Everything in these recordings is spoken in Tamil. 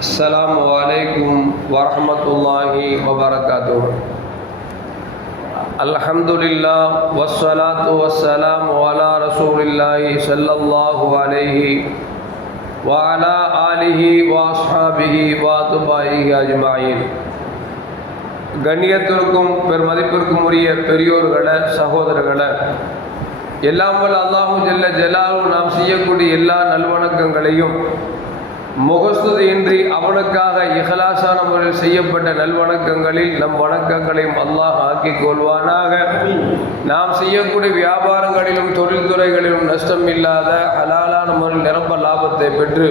السلام عليكم ورحمة الله وبركاته الحمد لله والصلاة والسلام على رسول الله صلى الله عليه وعلى آله وأصحابه وأتباعه أجمعين கண்ணியத்திற்கும் பெருமதிப்பிற்கும் உரிய பெரியோர்களே சகோதரர்களே எல்லாம் வல்ல அல்லாஹு ஜல்ல ஜலாலும் நாம் செய்யக்கூடிய எல்லா நல்வணக்கங்களையும் முகஸ்துதியின்றி அவனுக்காக இகலாசான முறையில் செய்யப்பட்ட நல்வணக்கங்களில் நம் வணக்கங்களையும் அல்லாஹ் ஆக்கிக் கொள்வானாக. நாம் செய்யக்கூடிய வியாபாரங்களிலும் தொழில்துறைகளிலும் நஷ்டம் இல்லாத ஹலாலான முறையில் நிரம்ப லாபத்தை பெற்று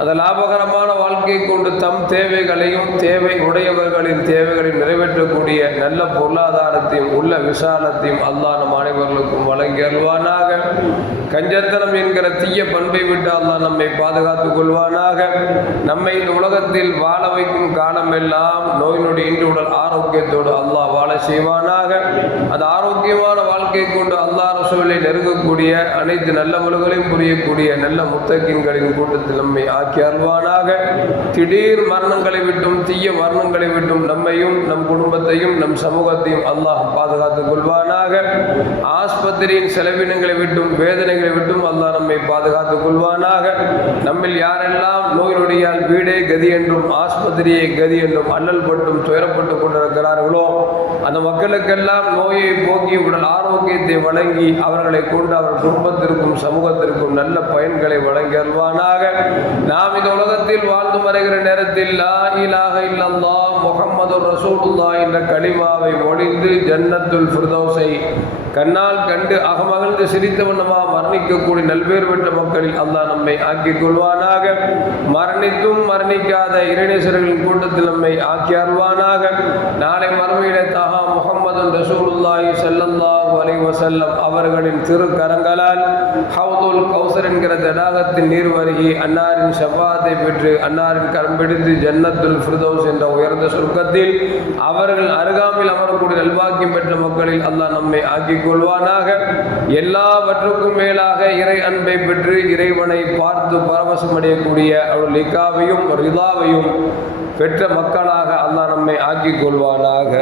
அந்த லாபகரமான வாழ்க்கை கொண்டு தம் தேவைகளையும் தேவை உடையவர்களின் தேவைகளையும் நிறைவேற்றக்கூடிய நல்ல பொருளாதாரத்தையும் உள்ள விசாலத்தையும் அல்லாஹ் நம் அனைவர்களுக்கும் வழங்கி அருள்வானாக. கஞ்சத்தனம் என்கிற தீய பண்பை விட்டு அல்லாஹ் நம்மை பாதுகாத்துக் கொள்வானாக. நம்மை இந்த உலகத்தில் வாழ வைக்கும் காலமெல்லாம் நோய் நொடி இன்று உடல் ஆரோக்கியத்தோடு அல்லாஹ் வாழ செய்வானாக. அந்த ஆரோக்கியமான வாழ்க்கை கொண்டு அல்லாஹ் ரசூலை நெருங்கக்கூடிய அனைத்து நல்லவர்களையும் புரியக்கூடிய நல்ல முத்தகின்களின் கூட்டத்தில் நம்மை ஆக்கி அருள்வானாக திடீர் மரணங்களை விட்டும் தீய மரணங்களை விட்டும் நம்மையும் நம் குடும்பத்தையும் நம் சமூகத்தையும் அல்லாஹ் பாதுகாத்துக் கொள்வானாக. ஆஸ்பத்திரியின் செலவினங்களை விட்டும் வேதனைகளை விட்டும் அல்லாஹ் நம்மை பாதுகாத்துக் கொள்வானாக. நம்மில் யாரெல்லாம் நோயினுடையால் வீடே கதி என்றும் ஆஸ்பத்திரியை கதி என்றும் அல்லல் பட்டும் துயரப்பட்டு கொண்டிருக்கிறார்களோ அந்த மக்களுக்கெல்லாம் நோயை போக்கி உடல் ஆரோக்கியத்தை வழங்கி அவர்களை கொண்டு அவர் குடும்பத்திற்கும் சமூகத்திற்கும் நல்ல பயன்களை வழங்கி அல்வானாக நாம் இந்த உலகத்தில் வாழ்ந்து வருகிற நேரத்தில் லா இலாக இல்லல்லாஹ் முகம்மது ரசூலுல்லா என்ற கலிமாவை ஒழிந்து ஜன்னத்துல் ஃபிர்தௌஸை கண்ணால் கண்டு அகமகிழ்ந்து சிரித்த வண்ணமா மரணிக்கக்கூடிய நல்வேறு பெற்ற மக்களில் அல்லாஹ் நம்மை ஆக்கிக் கொள்வானாக. மரணித்தும் மரணிக்காத இரணேசர்களின் கூட்டத்தில் நம்மை ஆக்கி அருள்வானாக. நாளை மறுமையிலே தகா முகமது ரசூலுல்லாஹி ஸல்லல்லாஹு அலைஹி வசல்லம் அவர்களின் திரு கரங்களால் ஹவுதுல் கௌசர் என்கிற தடாகத்தின் நீர் வருகி அன்னாரின் ஷஃபாத்தை பெற்று அன்னாரின் கரம்பிடித்து ஜன்னத்துல் ஃபிர்தௌஸ் என்ற உயர்ந்த சுருக்கத்தில் அவர்கள் அருகாமையில் அமரக்கூடிய நல்வாக்கியம் பெற்ற மக்களில் அல்லாஹ் நம்மை ஆக்கிக் கொள்வானாக. எல்லாவற்றுக்கும் மேலாக இறை அன்பை பெற்று இறைவனை பார்த்து பரவசம் அடையக்கூடிய அவள் லிக்காவையும் ரிதாவையும் பெற்ற மக்களாக அல்லாஹ் நம்மை ஆக்கிக் கொள்வானாக.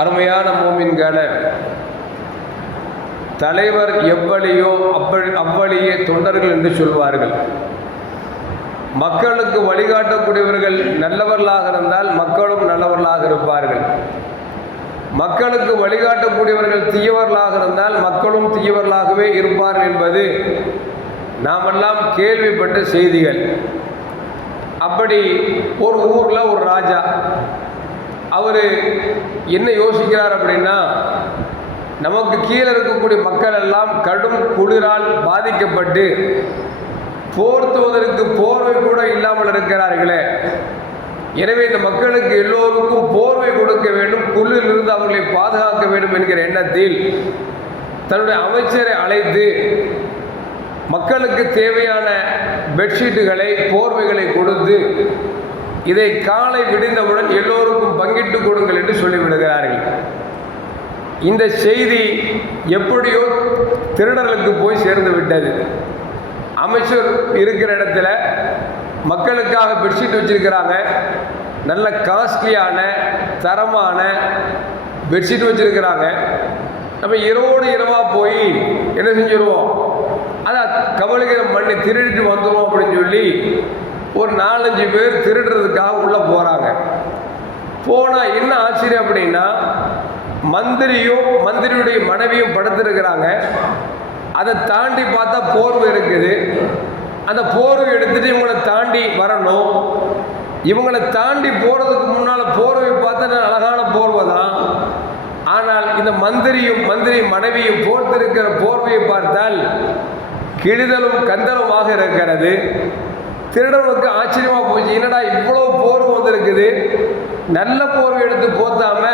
அருமையான மோமின்களை தலைவர் எவ்வளியோ அப்ப அவ்வழியே தொண்டர்கள் என்று சொல்வார்கள். மக்களுக்கு வழிகாட்டக்கூடியவர்கள் நல்லவர்களாக இருந்தால் மக்களும் நல்லவர்களாக இருப்பார்கள். மக்களுக்கு வழிகாட்டக்கூடியவர்கள் தீயவர்களாக இருந்தால் மக்களும் தீயவர்களாகவே இருப்பார்கள் என்பது நாமெல்லாம் கேள்விப்பட்ட செய்திகள். அப்படி ஒரு ஊரில் ஒரு ராஜா அவர் என்ன யோசிக்கிறார் அப்படின்னா நமக்கு கீழே இருக்கக்கூடிய மக்கள் எல்லாம் கடும் குளிரால் பாதிக்கப்பட்டு போர்த்துவதற்கு போர்வை கூட இல்லாமல் இருக்கிறார்களே. எனவே இந்த மக்களுக்கு எல்லோருக்கும் போர்வை கொடுக்க வேண்டும் குளிரிலிருந்து அவர்களை பாதுகாக்க வேண்டும் என்கிற எண்ணத்தில் தன்னுடைய அமைச்சரை அழைத்து மக்களுக்கு தேவையான பெட்ஷீட்டுகளை போர்வைகளை கொடுத்து இதை காலை விடிந்தவுடன் எல்லோருக்கும் பங்கிட்டு கொடுங்கள் என்று சொல்லிவிடுகிறார்கள். இந்த செய்தி எப்படியோ திருடர்களுக்கு போய் சேர்ந்து விட்டது. அமைச்சர் இருக்கிற இடத்துல மக்களுக்காக பெட்ஷீட் வச்சிருக்கிறாங்க. நல்ல காஸ்ட்லியான தரமான பெட்ஷீட் வச்சுருக்கிறாங்க. நம்ம இரவோடு இரவாக போய் என்ன செஞ்சிருவோம்? அதை கவலைகிற பண்ணி திருடிட்டு வந்துடுவோம் அப்படின்னு சொல்லி ஒரு நாலஞ்சு பேர் திருடுறதுக்காக உள்ளே போகிறாங்க போனால் என்ன ஆச்சரியம் அப்படின்னா மந்திரியும் மந்திரியுடைய மனைவியும் படுத்துருக்கிறாங்க. அதை தாண்டி பார்த்தா போர்வை இருக்குது அந்த போர்வை எடுத்துட்டு இவங்களை தாண்டி வரணும். இவங்களை தாண்டி போகிறதுக்கு முன்னால் போர்வை பார்த்தா அழகான போர்வை தான். ஆனால் இந்த மந்திரியும் மந்திரி மனைவியும் போர்த்திருக்கிற போர்வையை பார்த்தால் கிழிதலும் கந்தலுமாக இருக்கிறது. திருடனுக்கு ஆச்சரியமாக போச்சு. என்னடா இவ்வளோ போர்வை வந்திருக்குது? நல்ல போர்வை எடுத்து போத்தாம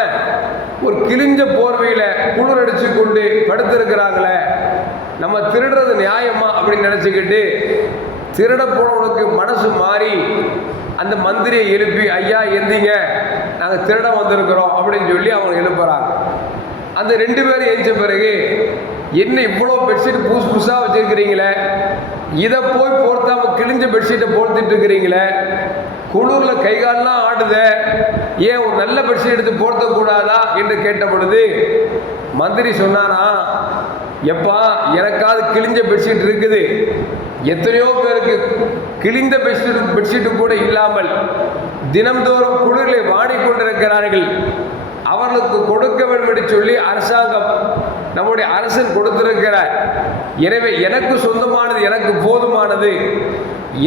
ஒரு கிழிஞ்ச போர்வையில் குளிர் அடிச்சு கொண்டு படுத்திருக்கிறாங்களே. நம்ம திருடுறது நியாயமா அப்படின்னு நினச்சிக்கிட்டு திருட போனவனுக்கு மனசு மாறி அந்த மந்திரியை எழுப்பி ஐயா எந்திங்க நாங்கள் திருட வந்திருக்கிறோம் அப்படின்னு சொல்லி அவங்க எழுப்புறாங்க. அந்த ரெண்டு பேரும் எழுந்த பிறகு என்ன இவ்வளோ பெட்ஷீட் புதுசு புதுசாக வச்சுருக்கிறீங்களே? இதை போய் பொறுத்தாம கிழிஞ்ச பெட்ஷீட்டை போர்த்துட்டு இருக்கிறீங்களே? குளிரில் கை கால்லாம் ஆடுதே. ஏன் ஒரு நல்ல பெட்ஷீட் எடுத்து போர்த்தக்கூடாதா? என்று கேட்ட பொழுது மந்திரி சொன்னானா எப்பா எனக்காவது கிழிஞ்ச பெட்ஷீட் இருக்குது. எத்தனையோ பேருக்கு கிழிந்த பெட்ஷீட் பெட்ஷீட்டு கூட இல்லாமல் தினம்தோறும் குளிரிலே வாடிக்கொண்டிருக்கிறார்கள். அவர்களுக்கு கொடுக்க வேண்டும் என்று சொல்லி அரசாங்கம் நம்முடைய அரசன் கொடுத்திருக்கிறார். எனவே எனக்கு சொந்தமானது எனக்கு போதுமானது.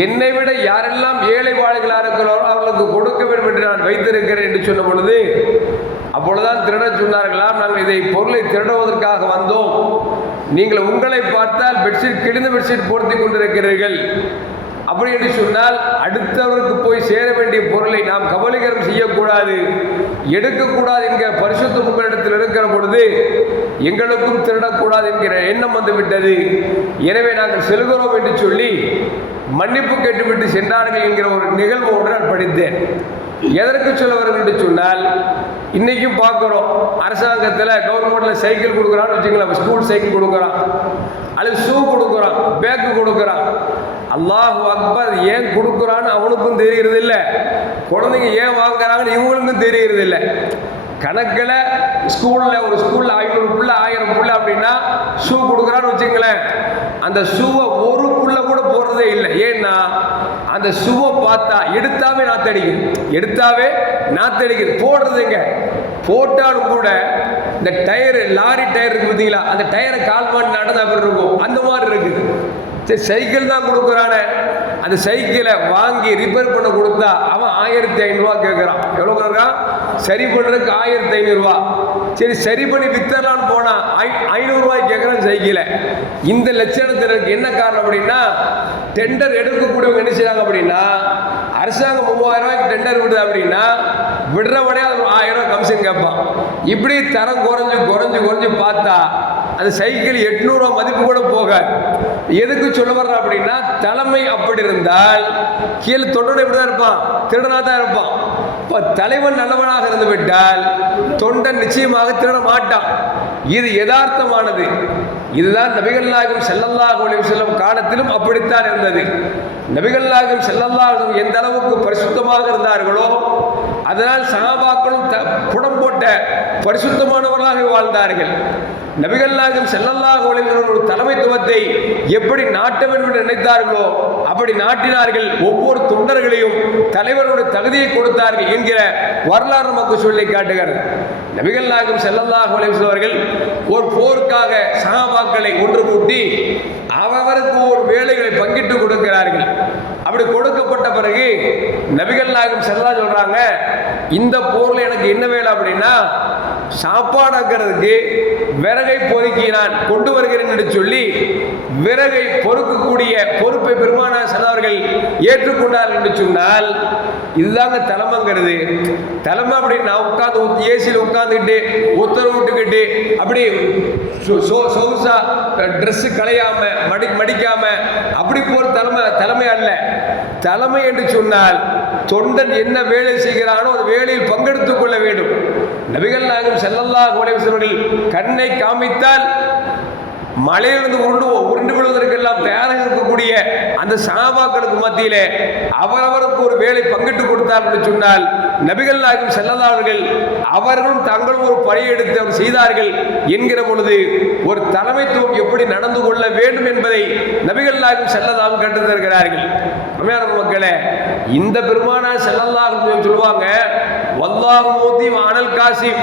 என்னை விட யாரெல்லாம் ஏழை வாழ்களாக இருக்கிறாரோ அவர்களுக்கு கொடுக்க வேண்டும் என்று நான் வைத்திருக்கிறேன் என்று சொன்ன பொழுது அப்பொழுதுதான் திருட சொன்னார்களாம் நாங்கள் இதை பொருளை திருடுவதற்காக வந்தோம். நீங்கள் உங்களை பார்த்தால் பெட்ஷீட் கிழிந்த பெட்ஷீட் போர்த்தி கொண்டிருக்கிறீர்கள். அப்படி என்று சொன்னால் அடுத்தவருக்கு போய் சேர வேண்டிய பொருளை நாம் கபலீகரம் செய்யக்கூடாது. எடுக்கக்கூடாது என்கிற பரிசுத்த உங்களிடத்தில் இருக்கிற பொழுது எங்களுக்கும் திருடக்கூடாது என்கிற எண்ணம் வந்து விட்டது எனவே நாங்கள் செல்கிறோம் என்று சொல்லி மன்னிப்பு கேட்டுவிட்டு சென்றார்கள் என்கிற ஒரு நிகழ்வு ஒன்று நான் படித்தேன். எதற்கு சொல்ல என்று சொன்னால் இன்னைக்கும் பார்க்குறோம் அரசாங்கத்தில் கவர்மெண்ட்டில் சைக்கிள் கொடுக்குறான்னு வச்சுக்கலாம் ஸ்கூல் சைக்கிள் கொடுக்குறான். அல்லது ஷூ கொடுக்குறான் பேக்கு கொடுக்குறான். அல்லாஹு அக்பர் ஏன் கொடுக்குறான்னு அவனுக்கும் தெரிகிறது இல்லை குழந்தைங்க ஏன் வாங்குறாங்கன்னு இவங்களுக்கும் தெரிகிறது இல்லை கணக்கில் ஸ்கூலில் ஒரு ஸ்கூலில் ஐநூறு புள்ள ஆயிரம் புள்ள அப்படின்னா ஷூ கொடுக்குறான்னு வச்சுங்களேன் அந்த ஷூவை ஒரு புள்ள கூட போடுறதே இல்லை. ஏன்னா அந்த ஷூவை பார்த்தா எடுத்தாவே நாத்தடிக்குது. எடுத்தாவே நாத்தடிக்குது. போடுறதுங்க போட்டாலும் கூட இந்த டயரு லாரி டயர் இருக்கு பார்த்தீங்களா? அந்த டயரை கால் பண்ணி நடந்தா அப்படி இருக்கும்? அந்த மாதிரி இருக்குது. சரி சைக்கிள் தான் கொடுக்குறானே. அந்த சைக்கிளை வாங்கி ரிப்பேர் பண்ண கொடுத்தா அவன் ஆயிரத்தி ஐநூறுரூவா கேட்குறான். எவ்வளோ கேட்குறான் சரி பண்ணுறதுக்கு ஆயிரத்தி ஐநூறுரூவா சரி சரி பண்ணி வித்தரலான்னு போனால் ஐ ஐநூறுரூவாய்க்கு கேட்குறான் சைக்கிளை. இந்த லட்சணத்திற்கு என்ன காரணம் அப்படின்னா டெண்டர் எடுக்கக்கூடியவங்க என்ன செய்றாங்க அப்படின்னா அரசாங்கம் மூவாயிரம் ரூபாய்க்கு டெண்டர் விடுது அப்படின்னா விடுறவனே அது ஆயிரம் ரூபாய் கமிஷன் கேட்பான். இப்படி தரம் குறைஞ்சு குறைஞ்சு குறைஞ்சு பார்த்தா அந்த சைக்கிள் எட்நூறுவா மதிப்பு கூட போகாது. எதுக்கு சொல்ல வர்ற அப்படின்னா தலைமை அப்படி இருந்தால் கீழே தொண்டனை இப்படி தான் இருப்பான் திருடனாக தான் இருப்பான். இப்போ தலைவன் நல்லவனாக இருந்து விட்டால் தொண்டன் நிச்சயமாக திருட மாட்டான். இது யதார்த்தமானது. இதுதான் நபிகள் நாயகம் ஸல்லல்லாஹு அலைஹி காலத்திலும் அப்படித்தான் இருந்தது. நபிகள் நாயகம் ஸல்லல்லாஹு எந்த அளவுக்கு பரிசுத்தமாக இருந்தார்களோ அதனால் சகாபாக்களும் த புடம் போட்ட பரிசுத்தமானவர்களாக வாழ்ந்தார்கள். நபிகள் நாயகம் ஸல்லல்லாஹு ஒரு தலைமைத்துவத்தை எப்படி நாட்ட வேண்டும் என்று நினைத்தார்களோ அப்படி நாட்டினார்கள். ஒவ்வொரு தொண்டர்களையும் தலைவருடைய தகுதியை கொடுத்தார்கள் என்கிற வரலாறு நமக்கு சொல்லி காட்டுகிறது. நபிகள் நாயகம் ஸல்லல்லாஹு அவர்கள் ஒரு போருக்காக சகாபாக்களை ஒன்று கூட்டி அவருக்கு ஒரு வேலைகளை பங்கிட்டு கொடுக்கிறார்கள். அப்படி கொடுக்கப்பட்ட பிறகு நபிகள் நாயகம் செல்லா சொல்றாங்க இந்த போர்ல எனக்கு என்ன வேலை அப்படின்னா சாப்பாடுங்கிறதுக்கு விறகை பொறுக்கி நான் கொண்டு வருகிறேன் என்று சொல்லி விறகை பொறுக்கக்கூடிய பொறுப்பை பெருமான செல்லவர்கள் ஏற்றுக்கொண்டார் என்று சொன்னால் இதுதாங்க தலைமைங்கிறது. தலைமை அப்படின்னு நான் உட்காந்து ஏசியில் உட்காந்துக்கிட்டு உத்தரவு விட்டுக்கிட்டு அப்படி சொ- சொ- சொகுசா ட்ரெஸ் களையாம மடி மடிக்காம அப்படி போற தலைமை தலைமை அல்ல. தலைமை என்று சொன்னால் தொண்டன் என்ன வேலை செய்கிறானோ அந்த வேலையில் பங்கெடுத்துக் கொள்ள வேண்டும். நபிகள் நாயகம் செல்லல்லா அலைஹி கண்ணை காமித்தால் மலையிலிருந்து உருண்டு உருண்டு விழுவதற்கெல்லாம் தயாராக இருக்கக்கூடிய அந்த சாபாக்களுக்கு மத்தியிலே அவரவருக்கு ஒரு வேலை பங்கிட்டு கொடுத்தார் என்று சொன்னால் நபிகள் நாயகம் செல்லதார்கள் அவர்களும் தங்களும் ஒரு பணியெடுத்து அவர் செய்தார்கள் என்கிற பொழுது ஒரு தலைமைத்துவம் எப்படி நடந்து கொள்ள வேண்டும் என்பதை நபிகள் நாயகம் செல்லதாம் கற்று தருகிறார்கள். அருமையான மக்களே இந்த பெருமானா செல்லல்லாஹ் சொல்லுவாங்க வல்லாஹ் மோதி அனல் காசிம்.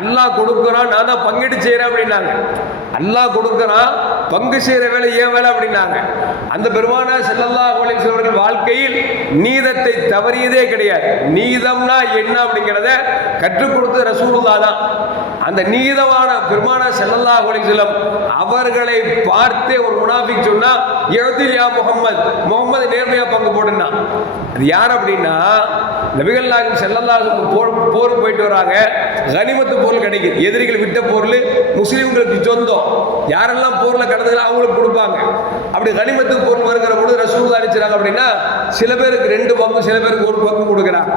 அல்லாஹ் கொடுக்குறான் நான் தான் பங்கிட்டு செய்கிறேன் அப்படின்னாங்க. அல்லாஹ் கொடுக்குறான் பங்கு செய்கிற வேலை ஏன் வேலை? அப்படின்னாங்க. அந்த பெருமானா செல்லல்லா அவர்கள் வாழ்க்கையில் நீதத்தை தவறியதே கிடையாது. நீதம்னா என்ன அப்படிங்கிறத கற்றுக் கொடுத்து ரசூலுல்லா தான். அந்த நீதமான பெருமானா செல்லல்லா அலைஹி அவர்களை பார்த்தே ஒரு முனாஃபிக் சொன்னா எழுத்தில் யா முகம்மது? முகம்மது நேர்மையா பங்கு போடுனா அது யார் அப்படின்னா நபிகள் நாயகம் செல்லல்லாஹு போர் போருக்கு போயிட்டு வராங்க. கனிமத்து பொருள் கிடைக்குது. எதிரிகள் விட்ட பொருள் முஸ்லீம்களுக்கு சொந்தம். யாரெல்லாம் போர்ல கடந்தது அவங்களுக்கு கொடுப்பாங்க. அப்படி கனிமத்துக்கு பொருள் வருகிற பொழுது ரசூல் அடிச்சாங்க அப்படின்னா சில பேருக்கு ரெண்டு பங்கு சில பேருக்கு ஒரு பங்கு கொடுக்குறாங்க.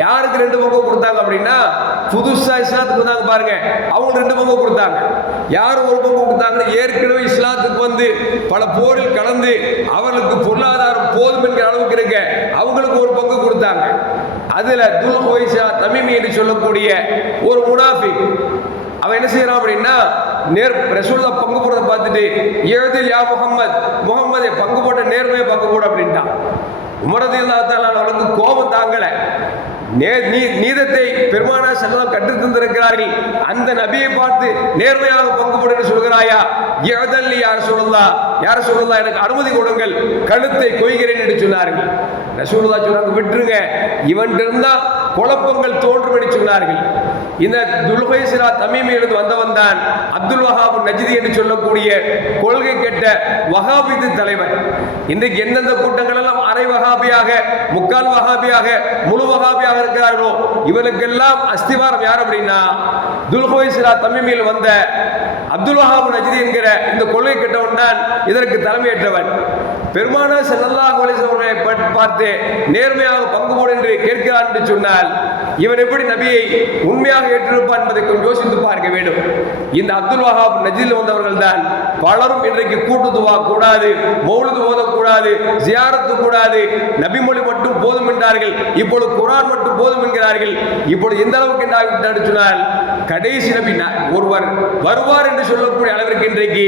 யாருக்கு ரெண்டு பங்கு கொடுத்தாங்க அப்படின்னா புதுசா இஸ்லாத்துக்கு வந்தாங்க பாருங்க அவங்க ரெண்டு பங்கு கொடுத்தாங்க. யார் ஒரு பங்கு கொடுத்தாங்கன்னு ஏற்கனவே இஸ்லாத்துக்கு வந்து பல போரில் கலந்து அவர்களுக்கு பொருளாதாரம் போதும் என்கிற அளவுக்கு இருக்க அவங்களுக்கு ஒரு பங்கு கொடுத்தாங்க. அதுல துல் ஹோய்சா தமிமி என்று சொல்லக்கூடிய ஒரு முனாஃபி அவன் என்ன செய்யறான் அப்படின்னா நேர் ரசூல்லா பங்கு போடுறத பார்த்துட்டு எழுதில் யா முகம்மது முகம்மதே பங்கு போட்ட நேர்மையை பங்கு போட அப்படின்ட்டான் உமரது அவனுக்கு கோபம் தாங்கல. நே நீ நீதத்தை பெருமானா செல்லம் கற்று தந்திருக்கிறார்கள் அந்த நபியை பார்த்து நேர்மையாக பங்கு போடு சொல்கிறாயா? எழுதல்லி யார் சொல்லலாம் யார் சொல்லலாம் எனக்கு அனுமதி கொடுங்கள். கழுத்தை கொய்கிறேன் என்று சொன்னார்கள். ரசூலுல்லா சொன்னாங்க விட்டுருங்க. இவன் இருந்தா குழப்பங்கள் தோன்றும் என்று சொன்னார்கள் இந்த துல்ஹைசிரா தமிமிலிருந்து வந்தவன் தான் அப்துல் வஹாபு நஜிதி என்று சொல்லக்கூடிய கொள்கை கெட்ட வஹாபிது தலைவர். இன்றைக்கு எந்தெந்த கூட்டங்கள் எல்லாம் அரை வகாபியாக முக்கால் வகாபியாக முழு வகாபியாக இருக்கிறார்களோ இவருக்கெல்லாம் அஸ்திவாரம் யார் அப்படின்னா துல்ஹைசிரா தமிமியில் வந்த அப்துல் வஹாபு நஜிதி என்கிற இந்த கொள்கை கெட்டவன் தான் இதற்கு தலைமையேற்றவன் பெருமானா செல்லல்லாஹு அவர்களை பார்த்து நேர்மையாக பங்கு போடு என்று கேட்கிறான் என்று சொன்னால் இவன் எப்படி நபியை உண்மையாக ஏற்றிருப்பான் என்பதை கொஞ்சம் யோசித்து பார்க்க வேண்டும். இந்த அப்துல் வஹாப் நஜில் வந்தவர்கள் தான் பலரும் இன்றைக்கு கூட்டு துவா கூடாது மௌலுது ஓதக்கூடாது ஜியாரத்து கூடாது. நபிமொழி மட்டும் போதும் என்றார்கள் இப்பொழுது குரான் மட்டும் போதும் என்கிறார்கள். இப்பொழுது எந்த அளவுக்கு என்ன சொன்னால் கடைசி நபி ஒருவர் வருவார் என்று சொல்லக்கூடிய அளவிற்கு இன்றைக்கு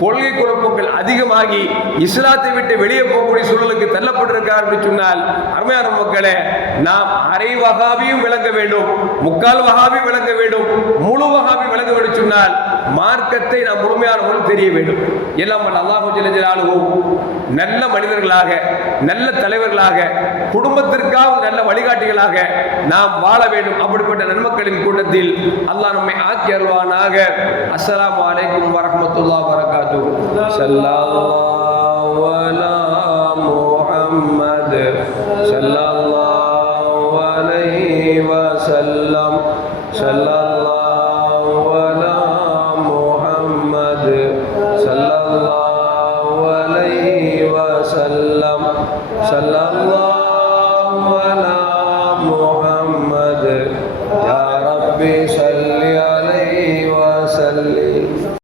கொள்கை குழப்பங்கள் அதிகமாகி இஸ்லாத்தை விட்டு வெளியே போகக்கூடிய சூழலுக்கு தள்ளப்பட்டிருக்கிறார் என்று சொன்னால் அருமையான மக்களே நாம் அரை வகாபியும் விளங்க வேண்டும் முக்கால் வகாபி விளங்க வேண்டும் முழு வகாபி விளங்க வேண்டும் சொன்னால் மார்க்கத்தை நாம் முழுமையானவர்கள் தெரிய வேண்டும். எல்லாம் அல்லாஹு ஜெயலலிதாலுவோ நல்ல மனிதர்களாக நல்ல தலைவர்களாக குடும்பத்திற்காக நல்ல வழிகாட்டிகளாக நாம் வாழ வேண்டும். அப்படிப்பட்ட நன்மக்களின் கூட்டத்தில் அல்லாஹ் நம்மை ஆக்கி அருவானாக அஸ்லாம் வலைக்கும் வரமத்துல்லா வரகாத்து சல்லா محمد صلى الله